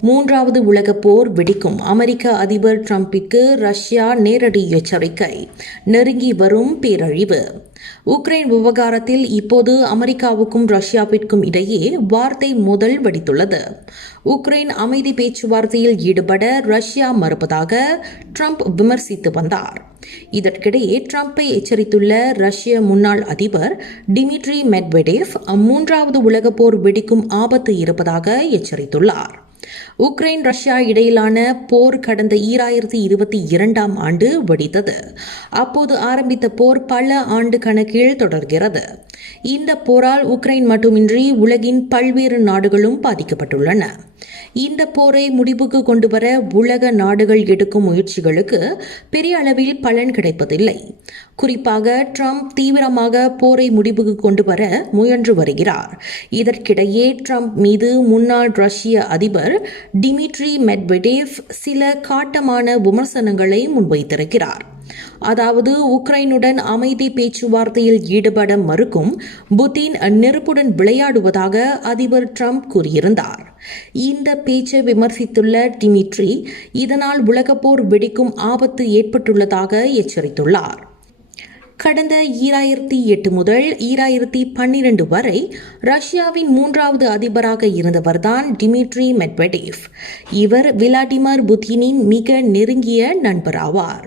மூன்றாவது உலகப் போர் வெடிக்கும். அமெரிக்க அதிபர் டிரம்பிற்கு ரஷ்யா நேரடி எச்சரிக்கை. நெருங்கி வரும் பேரழிவு. உக்ரைன் விவகாரத்தில் இப்போது அமெரிக்காவுக்கும் ரஷ்யாவிற்கும் இடையே வார்த்தை முதல் வெடித்துள்ளது. உக்ரைன் அமைதி பேச்சுவார்த்தையில் ஈடுபட ரஷ்யா மறுப்பதாக ட்ரம்ப் விமர்சித்து வந்தார். இதற்கிடையே ட்ரம்ப்பை எச்சரித்துள்ள ரஷ்ய முன்னாள் அதிபர் டிமிட்ரி மெட்வெடேவ் மூன்றாவது உலகப் போர் வெடிக்கும் ஆபத்து இருப்பதாக எச்சரித்துள்ளார். உக்ரைன் ரஷ்யா இடையிலான போர் கடந்த ஈராயிரத்தி இருபத்தி இரண்டாம் ஆண்டு வெடித்தது. அப்போது ஆரம்பித்த போர் பல ஆண்டு கணக்கில் தொடர்கிறது. இந்த போரால் உக்ரைன் மட்டுமின்றி உலகின் பல்வேறு நாடுகளும் பாதிக்கப்பட்டுள்ளன. இந்த போரை முடிவுக்கு கொண்டுவர உலக நாடுகள் எடுக்கும் முயற்சிகளுக்கு பெரிய அளவில் பலன் கிடைப்பதில்லை. குறிப்பாக ட்ரம்ப் தீவிரமாக போரை முடிவுக்கு கொண்டு வர முயன்று வருகிறார். இதற்கிடையே ட்ரம்ப் மீது முன்னாள் ரஷ்ய அதிபர் டிமிட்ரி மெட்வெடேவ் சில காட்டமான விமர்சனங்களை முன்வைத்திருக்கிறார். அதாவது உக்ரைனுடன் அமைதி பேச்சுவார்த்தையில் ஈடுபட மறுக்கும் புதின் நெருப்புடன் விளையாடுவதாக அதிபர் ட்ரம்ப் கூறியிருந்தார். இந்த பேச்சை விமர்சித்துள்ள டிமிட்ரி இதனால் உலகப்போர் வெடிக்கும் ஆபத்து ஏற்பட்டுள்ளதாக எச்சரித்துள்ளார். கடந்த ஈராயிரத்தி எட்டு முதல் ஈராயிரத்தி பன்னிரண்டு வரை ரஷ்யாவின் மூன்றாவது அதிபராக இருந்தவர்தான் டிமிட்ரி மெட்வெடேவ். இவர் விளாடிமிர் புதினின் மிக நெருங்கிய நண்பராவார்.